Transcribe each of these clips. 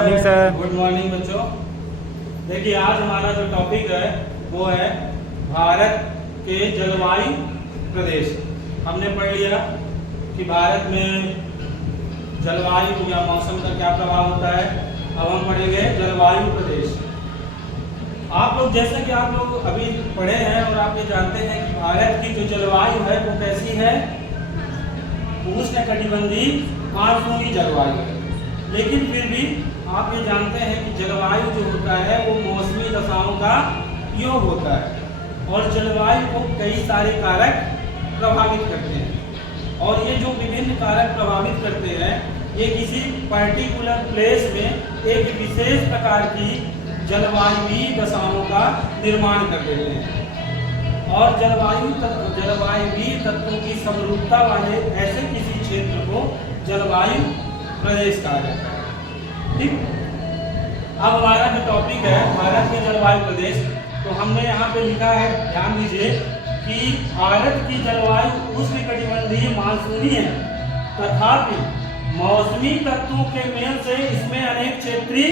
Morning sir. Good morning बच्चों। देखिए आज हमारा जो टॉपिक है वो है भारत के जलवायु प्रदेश। हमने पढ़ लिया कि भारत में जलवायु या मौसम का क्या प्रभाव होता है। अब हम पढ़ेंगे जलवायु प्रदेश। आप लोग जैसे कि आप लोग अभी पढ़े हैं और आप ये जानते हैं कि भारत की जो जलवायु है वो कैसी है, उष्णकटिबंधीय मानसूनी जलवायु है। लेकिन फिर भी आप ये जानते हैं कि जलवायु जो होता है वो मौसमी दशाओं का योग होता है और जलवायु को कई सारे कारक प्रभावित करते हैं। और ये जो विभिन्न कारक प्रभावित करते हैं ये किसी पर्टिकुलर प्लेस में एक विशेष प्रकार की जलवायुवीय दशाओं का निर्माण कर देते हैं और जलवायुवीय तत्वों की समरूपता वाले ऐसे किसी क्षेत्र को जलवायु प्रदेश कहा जाता है। ठीक, अब हमारा जो टॉपिक है भारत के जलवायु प्रदेश, तो हमने यहाँ पे लिखा है, ध्यान दीजिए कि भारत की जलवायु उष्णकटिबंधीय मानसूनी है, तथापि मौसमी तत्वों के मेल से इसमें अनेक क्षेत्रीय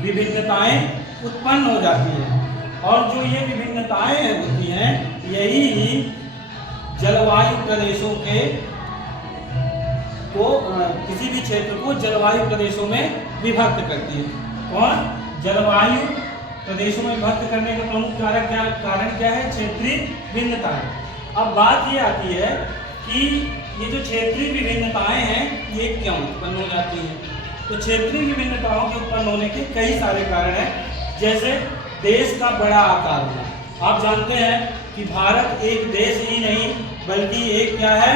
विभिन्नताएं उत्पन्न हो जाती हैं और जो ये विभिन्नताएं होती हैं यही जलवायु प्रदेशों के को किसी भी क्षेत्र को जलवायु प्रदेशों में विभक्त करती है। और जलवायु प्रदेशों में विभक्त करने का प्रमुख कारण क्या है? क्षेत्रीय भिन्नताएं। अब बात ये आती है कि ये जो क्षेत्रीय विभिन्नताएं हैं ये क्यों उत्पन्न हो जाती हैं। तो क्षेत्रीय विभिन्नताओं के उत्पन्न होने के कई सारे कारण हैं, जैसे देश का बड़ा आकार होना। आप जानते हैं कि भारत एक देश ही नहीं बल्कि एक क्या है,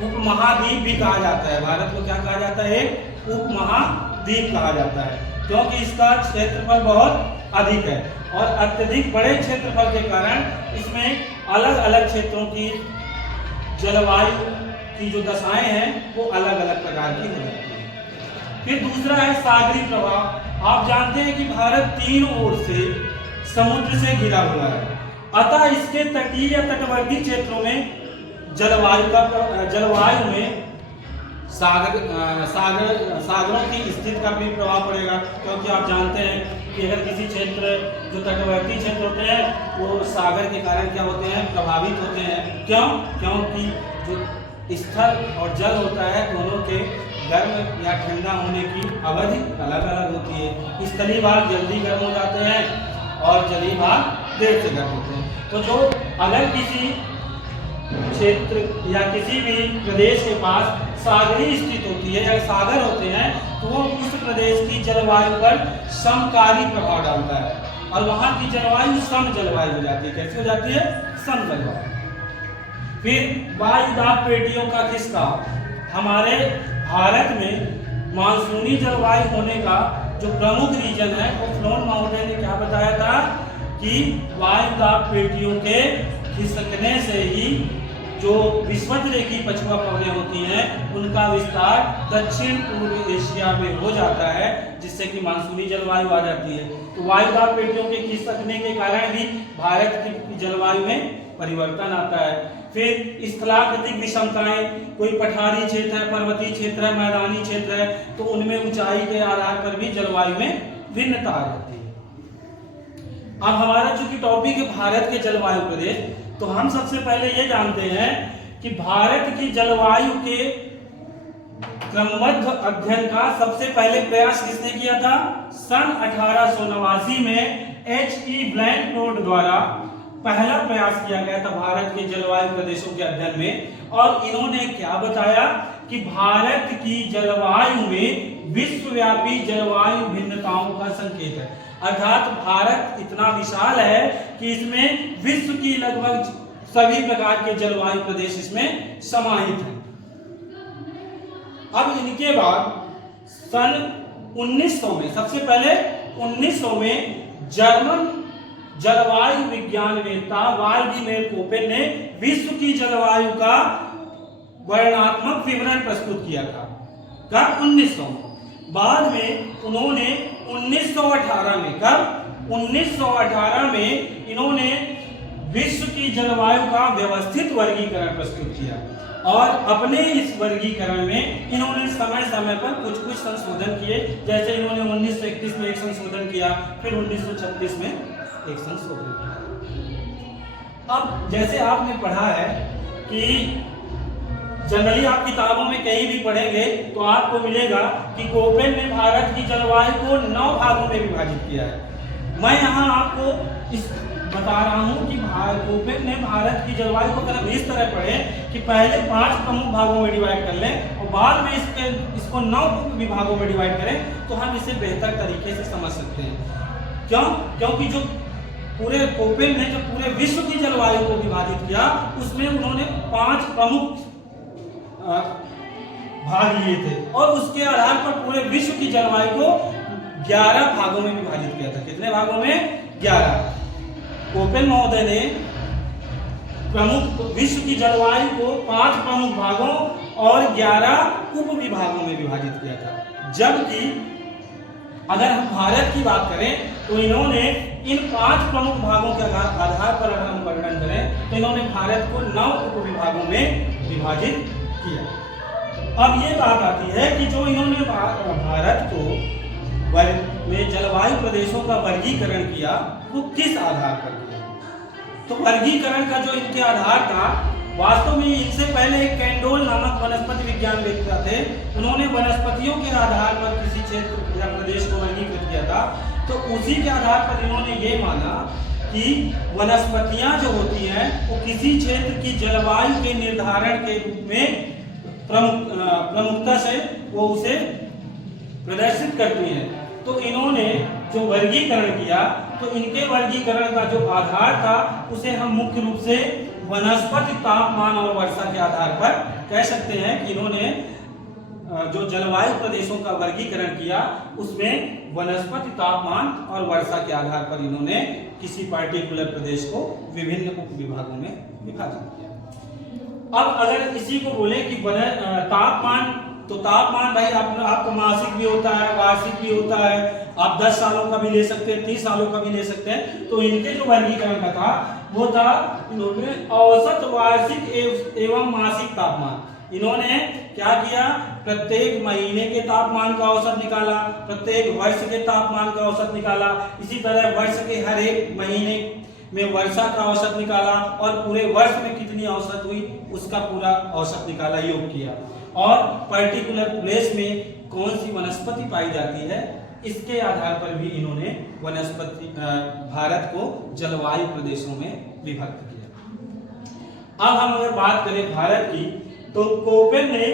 उपमहाद्वीप भी कहा जाता है। भारत को क्या कहा जाता है? एक उपमहाद्वीप कहा जाता है, क्योंकि इसका क्षेत्रफल बहुत अधिक है और अत्यधिक बड़े क्षेत्रफल के कारण इसमें अलग अलग क्षेत्रों की जलवायु की जो दशाएं हैं वो अलग अलग प्रकार की हो जाती है। फिर दूसरा है सागरीय प्रभाव। आप जानते हैं कि भारत तीनों ओर से समुद्र से घिरा हुआ है, अतः इसके तटीय या तटवर्ती क्षेत्रों में जलवायु में सागरों की स्थिति का भी प्रभाव पड़ेगा, क्योंकि आप जानते हैं कि अगर किसी क्षेत्र जो तटवर्ती क्षेत्र होते हैं वो सागर के कारण क्या होते हैं? प्रभावित होते हैं। क्यों? क्योंकि जो स्थल और जल होता है दोनों के गर्म या ठंडा होने की अवधि अलग अलग होती है। स्थलीय भाग जल्दी गर्म हो जाते हैं और जलीय भाग देर से गर्म होते हैं। तो जो अगर किसी क्षेत्र या किसी भी प्रदेश के पास सागरीय स्थिति होती है या सागर होते हैं तो वो उस प्रदेश की जलवायु पर समकारी प्रभाव डालता है और वहाँ की जलवायु सम जलवायु हो जाती है। कैसे हो जाती है? सम जलवायु। फिर वायु दाब पेटियों का खिसकाव। हमारे भारत में मानसूनी जलवायु होने का जो प्रमुख रीजन है वो फ्लोन महोदय ने क्या बताया था कि वायु दाब पेटियों के खिसकने से ही जो विषुवत-रेखीय पछुआ पवनें होती हैं उनका विस्तार दक्षिण पूर्व एशिया में हो जाता है, जिससे कि मानसूनी जलवायु आ जाती है। तो वायु दाब पेटियों के खिसकने के कारण भी भारत की जलवायु में परिवर्तन आता है। फिर स्थलाकृतिक विषमताएं, कोई पठारी क्षेत्र है, पर्वतीय क्षेत्र है, मैदानी क्षेत्र है, तो उनमें ऊंचाई के आधार पर भी जलवायु में भिन्नता आ जाती है। अब हमारा चूंकि टॉपिक है भारत के जलवायु प्रदेश, तो हम सबसे पहले ये जानते हैं कि भारत की जलवायु के क्रमबद्ध अध्ययन का सबसे पहले प्रयास किसने किया था? सन 1889 में H.E. ब्लैंकफोर्ड द्वारा पहला प्रयास किया गया था भारत के जलवायु प्रदेशों के अध्ययन में। और इन्होंने क्या बताया कि भारत की जलवायु में विश्वव्यापी जलवायु भिन्नताओं का संकेत है, अर्थात भारत इतना विशाल है कि इसमें विश्व की लगभग सभी प्रकार के जलवायु प्रदेश इसमें समाहित हैं। अब इनके बाद सन 1900 में, सबसे पहले 1900 में जर्मन जलवायु विज्ञानवेत्ता वाल्डीमेर कोपेन ने विश्व की जलवायु का वर्णनात्मक विवरण प्रस्तुत किया था। कब? 1900 में। बाद में उन्होंने 1918 में, कब? 1918 में इन्होंने विश्व की जलवायु का व्यवस्थित वर्गीकरण प्रस्तुत किया। और अपने इस वर्गीकरण में इन्होंने समय समय पर कुछ कुछ संशोधन किए। जैसे इन्होंने 1931 में एक संशोधन किया, फिर 1936 में एक संशोधन किया। अब जैसे आपने पढ़ा है कि जनरली आप किताबों में कहीं भी पढ़ेंगे तो आपको मिलेगा कि कोपेन ने भारत की जलवायु को 9 भागों में विभाजित किया है। मैं यहाँ आपको इस बता रहा हूँ कि कोपेन ने भारत की जलवायु को अगर हम इस तरह पढ़ें कि पहले 5 प्रमुख भागों में डिवाइड कर लें और बाद में इसको 9 विभागों में डिवाइड करें तो हम इसे बेहतर तरीके से समझ सकते हैं। क्यों? क्योंकि जो पूरे कोपेन ने जो पूरे विश्व की जलवायु को विभाजित किया उसमें उन्होंने 5 प्रमुख भाग लिए थे और उसके आधार पर पूरे विश्व की जलवायु को 11 भागों में विभाजित किया था। कितने भागों में? 11। कोपेन महोदय ने विश्व की जलवायु को 5 प्रमुख भागों और 11 उप विभागों में विभाजित किया था। जबकि अगर हम भारत की बात करें तो इन्होंने इन 5 प्रमुख भागों के आधार पर अगर हम वर्णन करें तो इन्होंने भारत को 9 उप विभागों में विभाजित किया। अब ये बात आती है कि जो इन्होंने भारत को में जलवायु प्रदेशों का वर्गीकरण किया वो किस आधार पर किया? तो वर्गीकरण का जो इनके आधार था, वास्तव में इनसे पहले एक कैंडोल नामक वनस्पति विज्ञान वेत्ता थे। उन्होंने वनस्पतियों के आधार पर किसी क्षेत्र या प्रदेश को वर्गीकृत किया था। तो उसी के आधार पर इन्होंने ये माना कि वनस्पतियां जो होती हैं वो किसी क्षेत्र की जलवायु के निर्धारण के रूप में प्रमुखता से वो उसे प्रदर्शित करती हैं। तो इन्होंने जो वर्गीकरण किया तो इनके वर्गीकरण का जो आधार था उसे हम मुख्य रूप से वनस्पति तापमान और वर्षा के आधार पर कह सकते हैं कि इन्होंने जो जलवायु प्रदेशों का वर्गीकरण किया उसमें वनस्पति तापमान और वर्षा के आधार पर इन्होंने किसी पार्टिकुलर प्रदेश को विभिन्न उप विभागों में विभाजित किया। अब अगर इसी को बोले कि तापमान, तो तापमान भाई आपका मासिक भी होता है, वार्षिक भी होता है, आप 10 सालों का भी ले सकते हैं, 30 सालों का भी ले सकते हैं। तो इनके जो वर्गीकरण का था वो था इन्होंने औसत वार्षिक एवं मासिक तापमान। इन्होंने क्या किया? प्रत्येक महीने के तापमान का औसत निकाला, प्रत्येक वर्ष के तापमान का औसत निकाला, इसी तरह वर्ष के हर एक महीने में वर्षा का औसत निकाला और पूरे वर्ष में कितनी औसत हुई उसका पूरा औसत निकाला, योग किया। और पर्टिकुलर प्लेस में कौन सी वनस्पति पाई जाती है इसके आधार पर भी इन्होंने भारत को जलवायु प्रदेशों में विभक्त किया। अब हम अगर बात करें भारत की तो कोपेन ने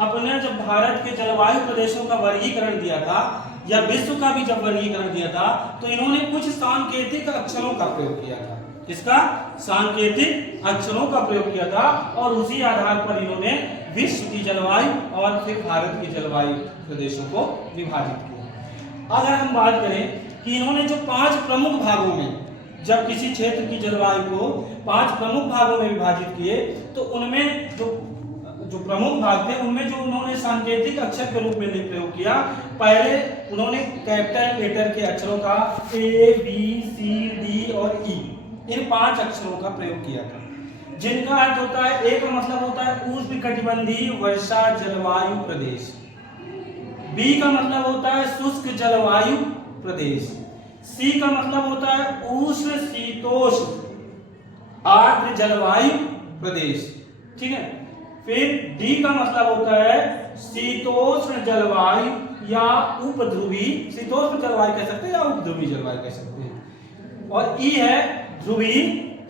अपने जब भारत के जलवायु प्रदेशों का वर्गीकरण दिया था या विश्व का भी जब वर्गीकरण दिया था तो इन्होंने कुछ सांकेतिक अक्षरों का प्रयोग किया था। किसका? सांकेतिक अक्षरों का प्रयोग किया था और उसी आधार पर इन्होंने विश्व की जलवायु और फिर भारत की जलवायु प्रदेशों को विभाजित किया। अगर हम बात करें कि इन्होंने जो 5 प्रमुख भागों में, जब किसी क्षेत्र की जलवायु को 5 प्रमुख भागों में विभाजित किए तो उनमें जो प्रमुख भाग थे उनमें जो उन्होंने सांकेतिक अक्षर के रूप में प्रयोग किया, पहले उन्होंने कैपिटल लेटर के अक्षरों का A, B, C, D और E, इन 5 अक्षरों का प्रयोग किया था, जिनका अर्थ होता है, एक का मतलब होता है उष्णकटिबंधीय वर्षा जलवायु प्रदेश, B का मतलब होता है शुष्क जलवायु प्रदेश, C का मतलब होता है उष्ण शीतोष्ण आर्द्र जलवायु प्रदेश, ठीक है। फिर D का मतलब होता है शीतोष्ण जलवायु या उपध्रुवी, शीतोष्ण जलवायु कह सकते हैं या उपध्रुवी जलवायु कह सकते हैं, और E है ध्रुवीय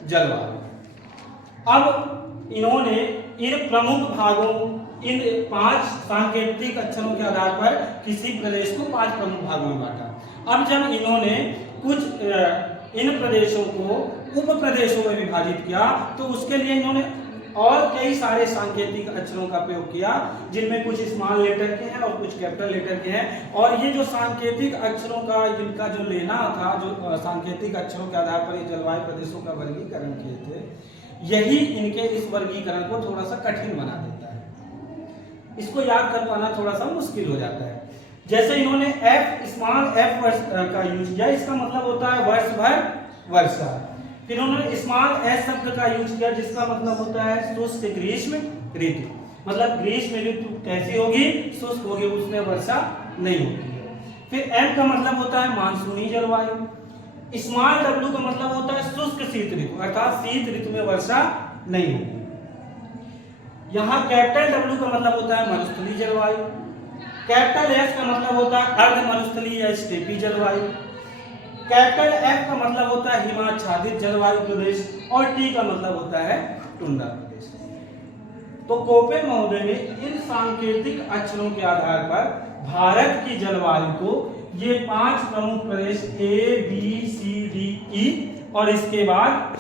जलवायु। अब इन्होंने इन प्रमुख भागों, इन 5 सांकेतिक अक्षरों के आधार पर किसी प्रदेश को 5 प्रमुख भागों में बांटा। अब जब इन्होंने कुछ इन प्रदेशों को उप प्रदेशों में विभाजित किया तो उसके लिए इन्होंने और कई सारे सांकेतिक अक्षरों का प्रयोग किया, जिनमें कुछ स्मॉल लेटर के हैं और कुछ कैपिटल लेटर के हैं। और ये जो सांकेतिक अक्षरों का जिनका जो लेना था, जो सांकेतिक अक्षरों के आधार पर ये जलवायु प्रदेशों का वर्गीकरण किए थे, यही इनके इस वर्गीकरण को थोड़ा सा कठिन बना देता है। इसको याद कर पाना थोड़ा सा मुश्किल हो जाता है। जैसे इन्होंने स्मॉल f का यूज किया, इसका मतलब होता है वर्ष भर वर्षा। फिर उन्होंने स्मॉल एस शब्द का यूज किया जिसका मतलब होता है शुष्क ग्रीष्म ऋतु। मतलब ग्रीष्म ऋतु कैसी होगी, शुष्क होगी, उसमें वर्षा नहीं होती है। फिर एम का मतलब होता है मानसूनी जलवायु। स्मॉल डब्ल्यू का मतलब होता है शुष्क शीत ऋतु, अर्थात शीत ऋतु में वर्षा नहीं होगी। यहाँ कैपिटल डब्ल्यू का मतलब होता है मरुस्थलीय जलवायु। कैपिटल एस का मतलब होता है अर्ध मरुस्थलीय या स्टेपी जलवायु। कैपिटल एफ का मतलब होता है हिमाच्छादित जलवायु प्रदेश और टी का मतलब होता है टुंड्रा प्रदेश। तो कोपेन महोदय ने इन सांकेतिक अक्षरों के आधार पर भारत की जलवायु को ये 5 प्रमुख प्रदेश A B C D E और इसके बाद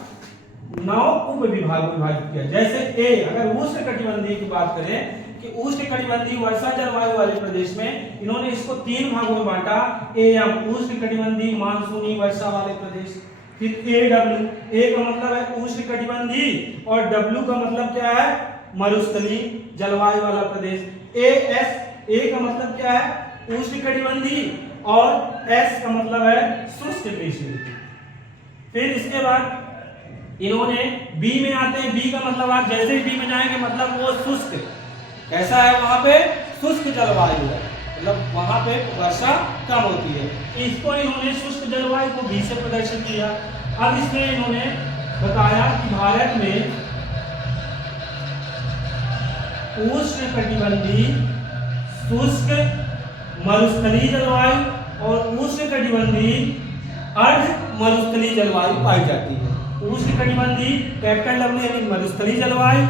9 उप विभागों में विभाजित किया। जैसे ए, अगर उष्णकटिबंधीय की बात करें कि उष्णकटिबंधीय वर्षा जलवायु वाले प्रदेश में इन्होंने इसको 3 भागों में बांटा। एम उष्णकटिबंधीय मानसूनी वर्षा वाले प्रदेश। फिर ए डब्ल्यू, ए का मतलब है उष्णकटिबंधीय और डब्ल्यू का मतलब क्या है, मरुस्थलीय जलवायु वाला प्रदेश। ए एस, ए का मतलब क्या है, उष्णकटिबंधीय और एस का मतलब है शुष्क ग्रीष्म। फिर इसके बाद इन्होंने बी में आते हैं। बी का मतलब आप जैसे ही बी में जाएंगे मतलब वो शुष्क कैसा है, वहां पे शुष्क जलवायु है, मतलब वहां पे वर्षा कम होती है। इसको इन्होंने शुष्क जलवायु को बी से प्रदर्शित किया। अब इसमें इन्होंने बताया कि भारत में उष्णकटिबंधीय शुष्क मरुस्थलीय जलवायु और उष्णकटिबंधीय अर्ध मरुस्थलीय जलवायु पाई जाती है। उष्णकटिबंधीय कैपिटल डब्ल्यू यानी मरुस्थलीय जलवायु,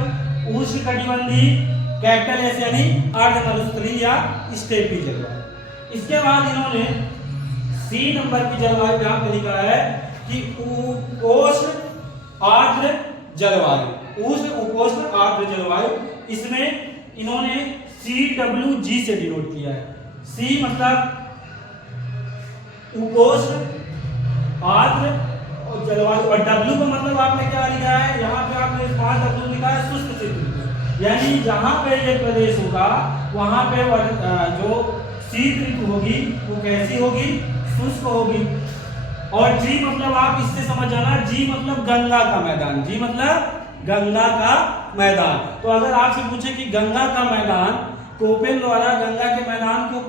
उष्णकटिबंधीय कैपिटल एस यानी अर्ध मरुस्थलीय या स्टेपी जलवायु। इसके बाद इन्होंने सी नंबर की जलवायु जहां पे लिखा है कि उपोष्ण आर्द्र जलवायु, उष्ण उपोष्ण आर्द्र जलवायु, इसमें इन्होंने CWG से डिनोट किया है। सी मतलब उपोष्ण आर्द्र और जलवायु और डब्ल्यू का मतलब आपने क्या लिखा है, यहाँ पे आपने 5 डब्ल्यू लिखा है शुष्क शीत ऋतु, यानी जहां पे ये प्रदेश होगा वहां पे जो शीत ऋतु होगी वो कैसी होगी, शुष्क होगी। और जी मतलब आप इससे समझ जाना, जी मतलब गंगा का मैदान, जी मतलब गंगा का मैदान। तो अगर आपसे पूछे कि गंगा का मैदान कोपेन द्वारा गंगा के मैदान को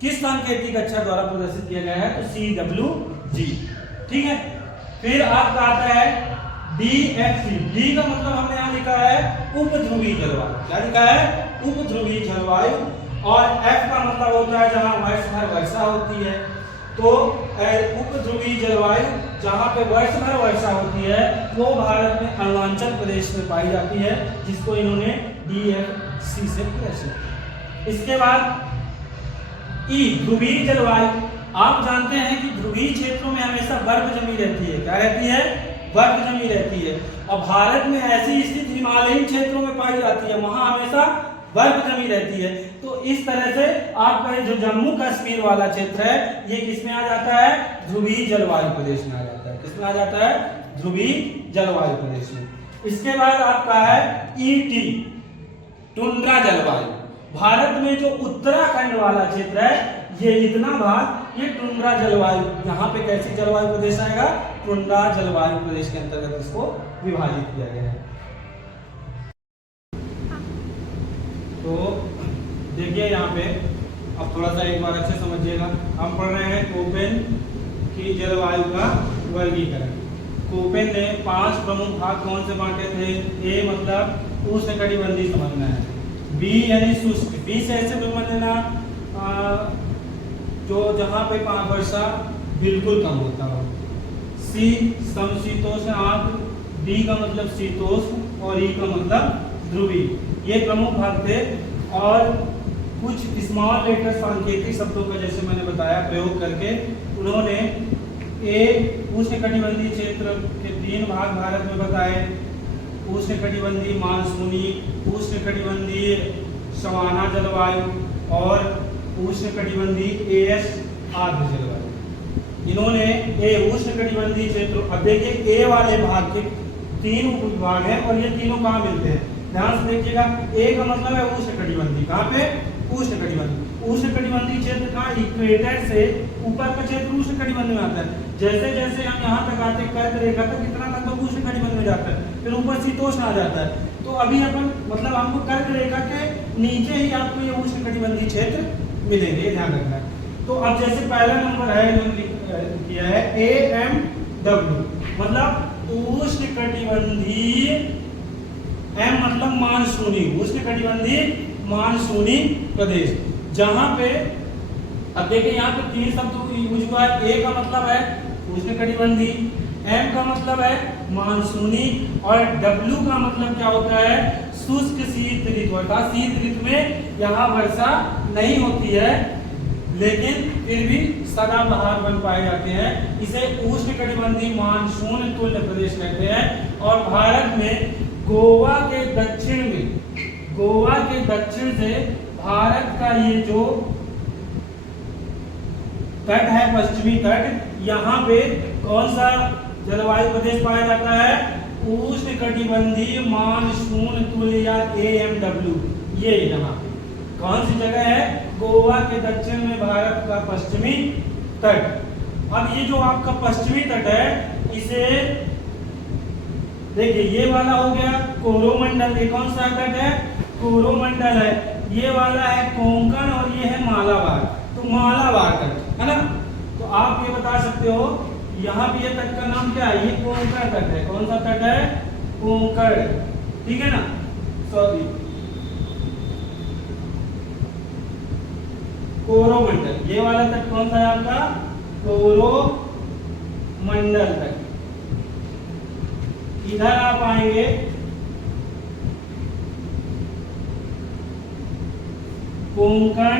किस सांकेतिक अक्षर द्वारा प्रदर्शित किया गया है, तो CWG, ठीक है। फिर आपका आता है DFC। डी का मतलब हमने यहाँ लिखा है उपध्रुवीय जलवायु, क्या लिखा है, उपध्रुवीय जलवायु। और F का मतलब होता है जहाँ वर्ष भर वर्षा होती है। तो उपध्रुवीय जलवायु जहाँ पे वर्ष भर वर्षा होती है वो भारत में अरुणाचल प्रदेश में पाई जाती है, जिसको इन्होंने DFC से प्रदर्शित। इसके बाद ई ध्रुवीय जलवायु। आप जानते हैं कि ध्रुवीय क्षेत्रों में हमेशा बर्फ जमी रहती है, क्या रहती है, बर्फ जमी रहती है। और भारत में ऐसी स्थिति हिमालयी क्षेत्रों में पाई जाती है, वहां हमेशा बर्फ जमी रहती है। तो इस तरह से आपका जो जम्मू कश्मीर वाला क्षेत्र है ये किसमें आ जाता है, ध्रुवीय जलवायु प्रदेश में आ जाता है। किसमें आ जाता है, ध्रुवीय जलवायु प्रदेश में। इसके बाद आपका है ET, टुंड्रा जलवायु। भारत में जो उत्तराखंड वाला क्षेत्र है ये इतना भाग ये टुंड्रा जलवायु, यहाँ पे कैसी जलवायु प्रदेश आएगा, टुंड्रा जलवायु प्रदेश के अंतर्गत इसको विभाजित किया गया है। तो देखिए यहाँ पे अब थोड़ा सा एक बार अच्छे समझिएगा, हम पढ़ रहे हैं कोपेन की जलवायु का वर्गीकरण। कोपेन ने 5 प्रमुख भाग कौन से बांटे थे। ए मतलब उष्णकटिबंधीय समझना है, बी यानी शुष्क, बी से ऐसे समझना जो जहां पे वर्षा बिल्कुल कम होता हो। सी समशीतोष्ण आर्द्र, डी का मतलब शीतोष्ण और ई का मतलब ध्रुवीय। ये प्रमुख भाग थे। और कुछ स्मॉल लेटर सांकेतिक शब्दों का जैसे मैंने बताया प्रयोग करके उन्होंने ए उष्णकटिबंधीय क्षेत्र के 3 भाग भारत में बताए, उष्णकटिबंधीय मानसूनी, उष्णकटिबंधीय सवाना जलवायु और उष्णकटिबंधीय AS आर्द्र जलवायु। इन्होंने ए उष्णकटिबंधीय क्षेत्र, अब देखिए ए वाले भाग के 3 उपविभाग हैं और ये तीनों कहाँ मिलते हैं, ध्यान से देखिएगा। ए का मतलब है उष्णकटिबंधीय, कहाँ पे, उष्णकटिबंधीय। उष्णकटिबंधीय क्षेत्र का इक्वेटर से ऊपर का क्षेत्र उष्णकटिबंध में आता है। जैसे जैसे हम यहाँ तक आते हैं कर्क रेखा तक कितना लगभग उष्णकटिबंध में जाता है, फिर ऊपर शीतोष्ण आ जाता है। तो अभी अपन मतलब आपको कर्क रेखा के नीचे ही आपको ये उष्णकटिबंधीय क्षेत्र मिलेंगे, ध्यान रखना। तो अब जैसे पहला नंबर है जो किया है AMW, मतलब उष्णकटिबंधीय, M मतलब मानसूनी, उष्णकटिबंधीय मानसूनी प्रदेश, जहां पे अब देखिए यहाँ पे तीन शब्द यूज हुआ है। A का मतलब है उष्णकटिबंधीय, M का मतलब है मानसूनी, और W का मतलब क्या होता है, शुष्क शीत ऋतु। अर्थात शीत ऋतु में यहाँ वर्षा नहीं होती है, लेकिन फिर भी सदाबहार वन पाए जाते हैं। इसे उष्णकटिबंधीय मानसून तुल्य प्रदेश कहते हैं। और भारत में गोवा के दक्षिण में, गोवा के दक्षिण से भारत का ये जो तट है, पश्चिमी तट, यहाँ पे कौन सा जलवायु प्रदेश पाया जाता है, उष्णकटिबंधीय मानसून तुल्य या AMW। ये यहाँ पे कौन सी जगह है, गोवा के दक्षिण में भारत का पश्चिमी तट। अब ये जो आपका पश्चिमी तट है, इसे देखिए ये वाला हो गया कोरोमंडल। ये कौन सा तट है, कोरोमंडल है। ये वाला है कोंकण और ये है मालाबार। तो मालाबार तट है ना। तो आप ये बता सकते हो यहाँ भी ये तट का नाम क्या है, ये कोंकण तट है। कौन सा तट है, कोंकण, ठीक है ना। सॉरी, कोरोमंडल। ये वाला तट कौन सा है आपका, कोरोमंडल तट। इधर आप आएंगे कोंकण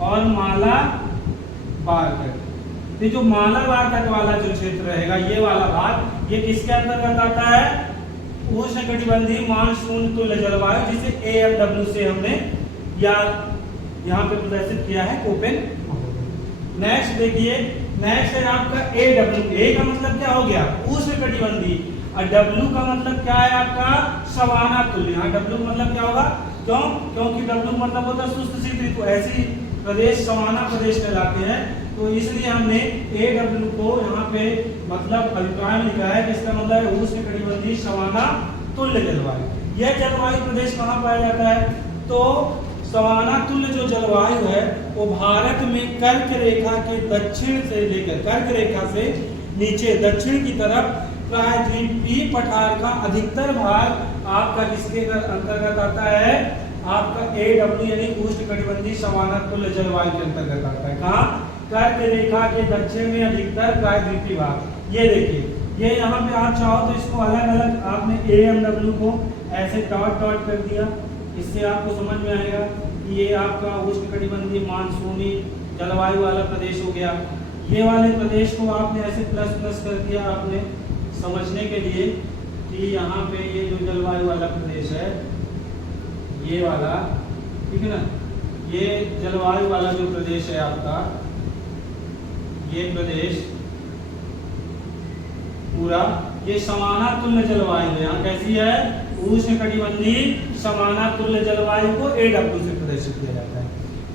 और मालाबार तट। ये जो मालाबार तट वाला जो क्षेत्र रहेगा, ये वाला भाग, ये किसके अंतर्गत आता है, उष्णकटिबंधीय मानसून तुल्य जलवायु, जिसे AMW से हमने या यहाँ पे प्रदर्शित किया है, कोपेन। नेक्स्ट देखिए, नेक्स्ट है आपका AW। A का मतलब क्या हो गया, उष्णकटिबंधीय, और W का मतलब क्या है आपका, सवाना तुल्य। यहाँ W का मतलब क्या होगा, क्यों, क्योंकि W मतलब होता है शुष्क शीत ऋतु। ऐसी प्रदेश सवाना प्रदेश कहलाते हैं, तो इसलिए हमने AW को यहाँ पे मतलब अभिप्राय में लिखा है कि इसका मतलब है उष्णकटिबंधीय सवाना तुल्य जलवायु। यह जलवायु प्रदेश कहाँ पाया जाता है, तो सवाना तुल्य जो जलवायु है वो भारत में कर्क रेखा के दक्षिण से लेकर, कर्क रेखा से नीचे दक्षिण की तरफ प्रायद्वीपीय पठार का अधिकतर भाग आपका किसके अंतर्गत आता है, आपका AW यानी उष्णकटिबंधीय सवाना तुल्य जलवायु के अंतर्गत आता है। कहाँ, कर्क रेखा के दक्षिण में अधिकतर प्रायद्वीपीय भाग। ये देखिए, ये यहाँ पे आप चाहो तो इसको अलग अलग आपने AMW को ऐसे डॉट डॉट कर दिया, इससे आपको समझ में आएगा कि ये आपका उष्णकटिबंधीय मानसूनी जलवायु वाला प्रदेश हो गया। ये वाले प्रदेश को आपने ऐसे प्लस प्लस कर दिया आपने समझने के लिए कि यहाँ पे ये जो जलवायु वाला प्रदेश है, ये वाला, ठीक है ना, ये जलवायु वाला जो प्रदेश है आपका, ये प्रदेश पूरा ये समाना तुल्य जलवायु है। यहाँ कैसी है, उष्णकटिबंधीय समाना तुल्य जलवायु को AW से प्रदर्शित किया जाता है।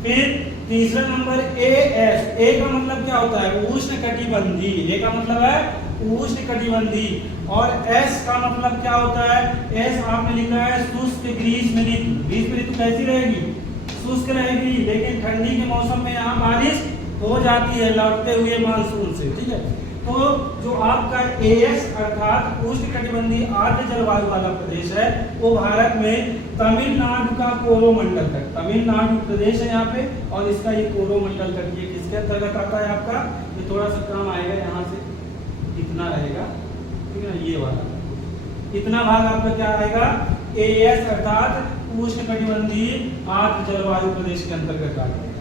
फिर तीसरा नंबर AS। A का मतलब क्या होता है, उष्णकटिबंधीय। A का मतलब है उष्णकटिबंधीय, और S का मतलब क्या होता है, S आपने लिखा है शुष्क ग्रीष्म ऋतु। ग्रीष्म ऋतु कैसी रहेगी, शुष्क रहेगी, लेकिन ठंडी के मौसम में यहाँ बारिश हो जाती है लौटते हुए मानसून से, ठीक है। तो जो आपका AS अर्थात उष्णकटिबंधीय आर्द्र जलवायु वाला प्रदेश है, वो भारत में तमिलनाडु का कोरोमंडल तक, तमिलनाडु प्रदेश है यहाँ पे, और इसका ये कोरोमंडल तक, ये किसके अंतर्गत आता है आपका, ये थोड़ा सा काम आएगा, यहाँ से इतना रहेगा, ठीक है ना, ये वाला इतना भाग आपका क्या आएगा, AS अर्थात उष्णकटिबंधीय आर्द्र जलवायु प्रदेश के अंतर्गत आता है।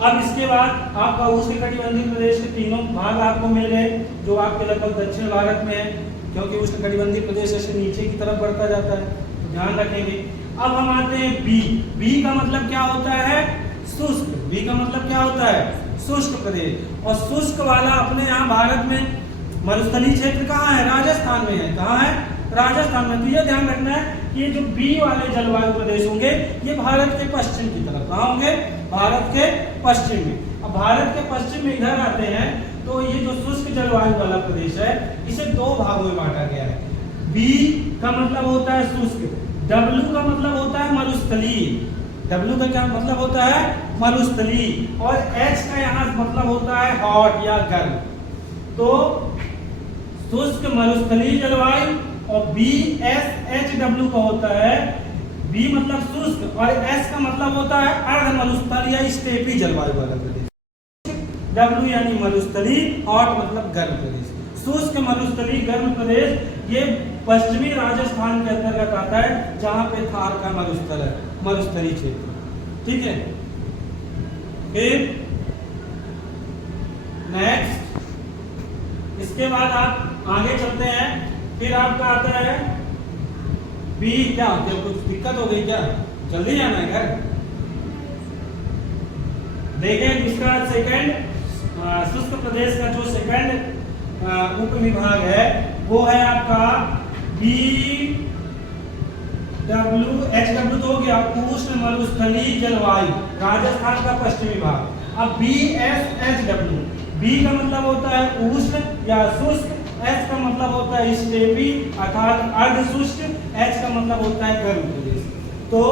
अब इसके बाद आपका उष्णकटिबंधीय प्रदेश के तीनों भाग आपको मिल गए, जो आपके लगभग दक्षिण भारत में है, क्योंकि उष्णकटिबंधीय प्रदेश ऐसे नीचे की तरफ बढ़ता जाता है, तो ध्यान रखेंगे। अब हम आते हैं B। B का मतलब क्या होता है, शुष्क। B का मतलब क्या होता है, शुष्क प्रदेश। और शुष्क वाला अपने यहाँ भारत में मरुस्थलीय क्षेत्र कहाँ है, राजस्थान में है। कहाँ है, राजस्थान में। तो ये ध्यान रखना है कि ये जो B वाले जलवायु प्रदेश होंगे, ये भारत के पश्चिम की तरफ कहाँ होंगे, भारत के पश्चिम में। अब भारत के पश्चिम में इधर आते हैं तो ये जो शुष्क जलवायु वाला प्रदेश है इसे दो भागों में बांटा गया है। बी का मतलब होता है शुष्क, डब्ल्यू का मतलब होता है मरुस्थलीय, डब्ल्यू का क्या मतलब होता है मरुस्थलीय, और एच का यहाँ मतलब होता है हॉट या गर्म। तो शुष्क मरुस्थलीय जलवायु और बी एस एच डब्ल्यू का होता है, बी मतलब शुष्क और एस का मतलब होता है अर्ध मरुस्थलीय या स्टेपी जलवायु वाला प्रदेश। डब्ल्यू यानी मरुस्थलीय, हॉट मतलब गर्म प्रदेश। शुष्क मरुस्थलीय गर्म प्रदेश ये पश्चिमी राजस्थान के अंतर्गत आता है जहां पे थार का मरुस्थल है, मरुस्थलीय क्षेत्र, ठीक है। फिर नेक्स्ट, इसके बाद आप आगे चलते हैं, फिर आपका आता है बी। क्या कुछ दिक्कत हो गई क्या? जल्दी जाना है घर? देखें इसका सेकंड शुष्क प्रदेश का जो सेकंड उप विभाग है वो है आपका बी डब्ल्यू एच डब्ल्यू तो हो गया उष्ण मरुस्थलीय जलवायु, राजस्थान का पश्चिमी भाग। अब B S H W, B का मतलब होता है उष्ण या शुष्क, एच का मतलब होता है स्टेपी अर्थात अर्ध शुष्क, एच का मतलब होता है गर्म प्रदेश। तो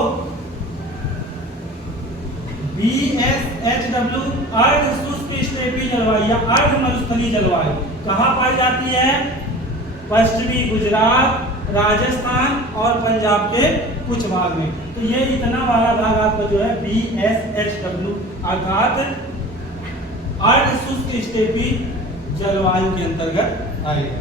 बी एस एच डब्ल्यू अर्ध शुष्क स्टेपी जलवायु या अर्ध मरुस्थलीय जलवायु कहाँ पाई जाती है? पश्चिमी गुजरात, राजस्थान और पंजाब के कुछ भाग में। तो ये इतना वाला भाग आपका जो है बी एस एच डब्ल्यू अर्थात अर्ध शुष्क स्टेपी जलवायु के अंतर्गत आएगा।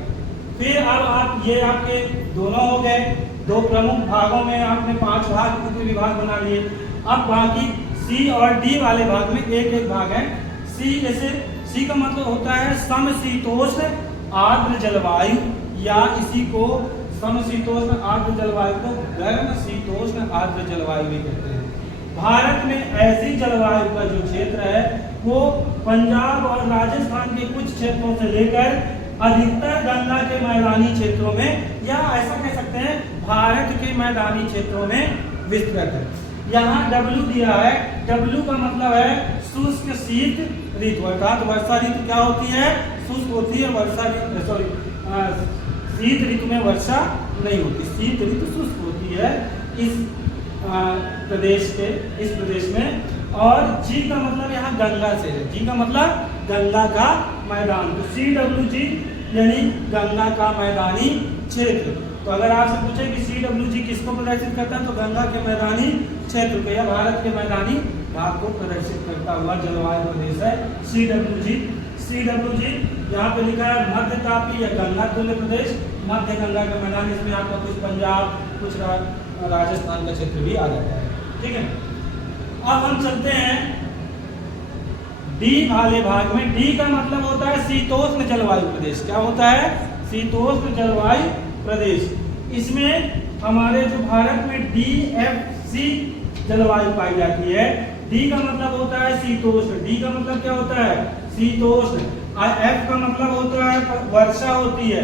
फिर अब आप ये आपके दोनों हो गए, दो प्रमुख भागों में आपने 5 भाग उप विभाग बना लिए। अब बाकी सी और डी वाले भाग में एक एक भाग है। सी जैसे सी का मतलब होता है समशीतोष्ण आर्द्र जलवायु, या इसी को समशीतोष्ण आर्द्र जलवायु को गर्म शीतोष्ण आर्द्र जलवायु भी कहते हैं। भारत में ऐसी जलवायु का जो क्षेत्र है वो पंजाब और राजस्थान के कुछ क्षेत्रों से लेकर अधिकतर गंगा के मैदानी क्षेत्रों में, या ऐसा कह सकते हैं भारत के मैदानी क्षेत्रों में विस्तृत है। यहाँ W दिया है, W का मतलब है शुष्क शीत ऋतु, अर्थात वर्षा ऋतु क्या होती है? शुष्क होती है, वर्षा ऋतु शीत ऋतु में वर्षा नहीं होती, शीत ऋतु शुष्क होती है इस प्रदेश में। और जी का मतलब यहाँ गंगा से है, जी का मतलब गंगा का मैदान, तो CWG यानी गंगा का मैदानी क्षेत्र। तो अगर आपसे पूछे कि CWG किसको प्रदर्शित करता है तो गंगा के मैदानी क्षेत्र को या भारत के मैदानी भाग को प्रदर्शित करता हुआ जलवायु प्रदेश है CWG। यहाँ पे लिखा है मध्य तापी या गंगा तुल्य प्रदेश, मध्य गंगा का मैदान, इसमें आपका कुछ पंजाब कुछ राजस्थान का क्षेत्र भी आ जाता है, ठीक है। अब हम चलते हैं डी वाले भाग में। डी का मतलब होता है शीतोष्ण जलवायु प्रदेश। क्या होता है? शीतोष्ण जलवायु प्रदेश। इसमें हमारे जो भारत में DFC जलवायु पाई जाती है। डी का मतलब होता है शीतोष्ण, डी का मतलब क्या होता है? शीतोष्ण। F का मतलब होता है वर्षा होती है,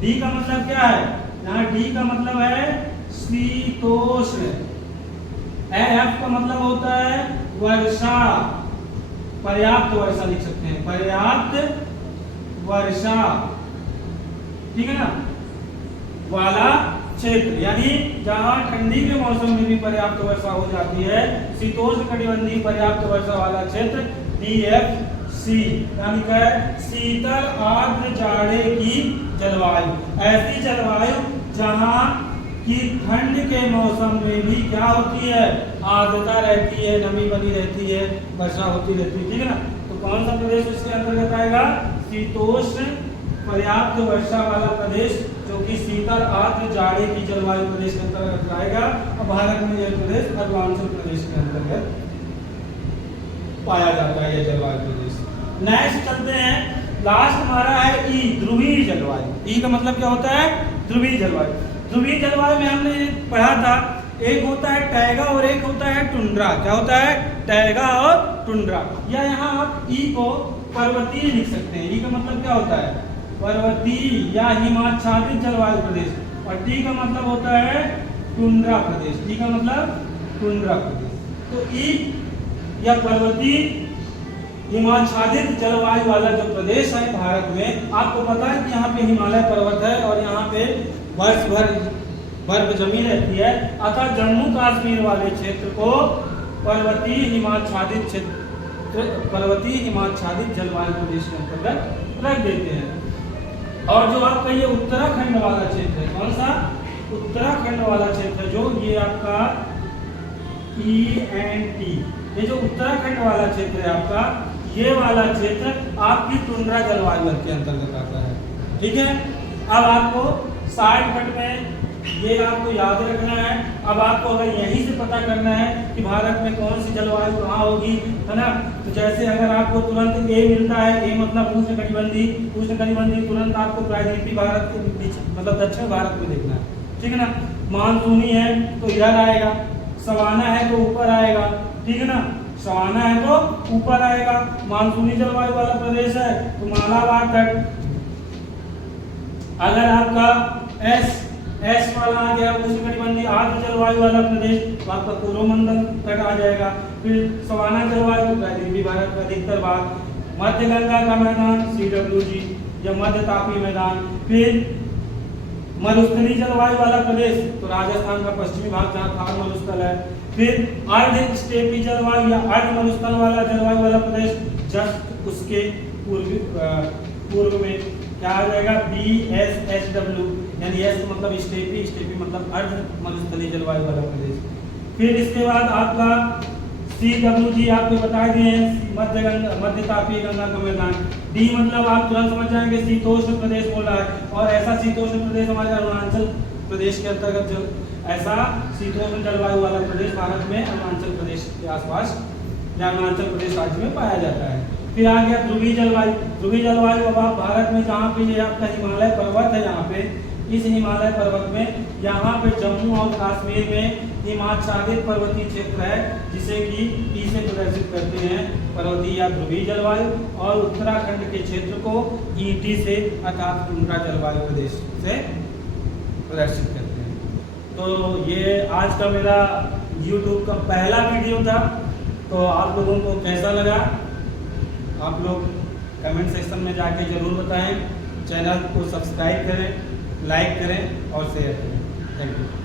डी का मतलब क्या है? यहाँ डी का मतलब है शीतोष्ण, F का मतलब होता है वर्षा, पर्याप्त वर्षा लिख सकते हैं, पर्याप्त वर्षा, ठीक है ना, वाला क्षेत्र, यानी जहां ठंडी के मौसम में भी पर्याप्त वर्षा हो जाती है, शीतोष्ण कटिबंधीय पर्याप्त वर्षा वाला क्षेत्र DFC, यानी क्या है? शीतल आर्द्र जाड़े की जलवायु। ऐसी जलवायु जहां कि ठंड के मौसम में भी क्या होती है? आर्द्रता रहती है, नमी बनी रहती है, वर्षा होती रहती है, ठीक है ना। तो कौन सा प्रदेश इसके अंतर्गत आएगा? शीतोष्ण पर्याप्त वर्षा वाला प्रदेश, जो कि शीतल आर्द्र जाड़े की जलवायु प्रदेश के अंतर्गत आएगा। और भारत में यह प्रदेश अरुणाचल प्रदेश के अंतर्गत पाया जाता है, यह जलवायु प्रदेश। नेक्स्ट चलते हैं, लास्ट हमारा है ई, ध्रुवीय जलवायु। ई का मतलब क्या होता है? ध्रुवीय जलवायु। ध्रुवीय जलवायु में हमने पढ़ा था, एक होता है टैगा और एक होता है टुंड्रा। क्या होता है? टैगा और टुंड्रा। या यहाँ आप ई को पर्वतीय लिख सकते हैं। ई का मतलब क्या होता है? पर्वतीय या हिमाच्छादित जलवायु प्रदेश। और टी का मतलब होता है टुंड्रा प्रदेश। टी का मतलब टुंड्रा प्रदेश। तो ई या पर्वतीय हिमाच्छादित जलवायु वाला जो प्रदेश है भारत में, आपको पता है कि यहाँ पे हिमालय पर्वत है और यहाँ पे वर्ष भर बर्फ जमी रहती है, अतः जम्मू कश्मीर वाले क्षेत्र को पर्वतीय हिमाच्छादित जलवायु प्रदेश के अंतर्गत रख देते हैं। और जो आपका ये उत्तराखंड वाला क्षेत्र है, कौन सा उत्तराखंड वाला क्षेत्र, जो ये आपका ENT, ये जो उत्तराखंड वाला क्षेत्र है आपका, ये वाला क्षेत्र आपकी टुंड्रा जलवायु के अंतर्गत आता है। ठीक है, अब आपको शॉर्टकट में ये आपको याद रखना है। अब आपको अगर यहीं से पता करना है कि भारत में कौन सी जलवायु कहाँ होगी, है ना, तो जैसे अगर आपको तुरंत ए मिलता है, ए मतलब उष्णकटिबंधीय, तुरंत आपको प्रायद्वीपीय भारत के बीच मतलब दक्षिण भारत में देखना है। ठीक है ना, मानसूनी है तो इधर आएगा, सवाना है तो ऊपर आएगा। ठीक है ना, सवाना है तो ऊपर आएगा, मानसूनी जलवायु वाला प्रदेश है तो मालाबार तट। अगर आपका एस वाला आ गया उष्णकटिबंधीय आर्द्र जलवायु वाला प्रदेश, तो आपका कोरोमंडल तक आ जाएगा। फिर सवाना जलवायु प्रायद्वीपीय भारत का अधिकतर भाग, मध्य गंगा का मैदान CWG या मध्य तापीय मैदान। फिर मरुस्थलीय जलवायु वाला प्रदेश तो राजस्थान का पश्चिमी भाग जहाँ थार मरुस्थल है। फिर अर्ध स्टेपी जलवायु या अर्ध मरुस्थल वाला जलवायु वाला प्रदेश जस्ट उसके पूर्व में क्या आ जाएगा, BSHW, यानी एस मतलब स्टेपी मतलब अर्ध मरुस्थलीय जलवायु वाला प्रदेश। फिर इसके बाद आपका CWG आपको बता दिए मध्य तापीय गंगा का मैदान। डी मतलब आप तुरंत समझ जाएंगे शीतोष्ण प्रदेश बोल रहा है, और ऐसा शीतोष्ण प्रदेश हमारे अरुणाचल प्रदेश के अंतर्गत जो ऐसा शीतोष्ण जलवायु वाला प्रदेश भारत में अरुणाचल प्रदेश के आसपास या अरुणाचल प्रदेश राज्य में पाया जाता है। फिर आ गया ध्रुवीय जलवायु। ध्रुवीय जलवायु अब आप भारत में जहाँ पे ये आपका हिमालय पर्वत है, यहाँ पे इस हिमालय पर्वत में यहाँ पे जम्मू और कश्मीर में हिमाच्छादित पर्वतीय क्षेत्र है, जिसे कि ई से प्रदर्शित करते हैं पर्वतीय या ध्रुवीय जलवायु, और उत्तराखंड के क्षेत्र को ET से अर्थात टुंड्रा जलवायु प्रदेश से प्रदर्शित करते हैं। तो ये आज का मेरा YouTube का पहला वीडियो था, तो आप लोगों को कैसा लगा आप लोग कमेंट सेक्शन में जाके जरूर बताएं। चैनल को सब्सक्राइब करें, लाइक करें और शेयर करें। Thank you.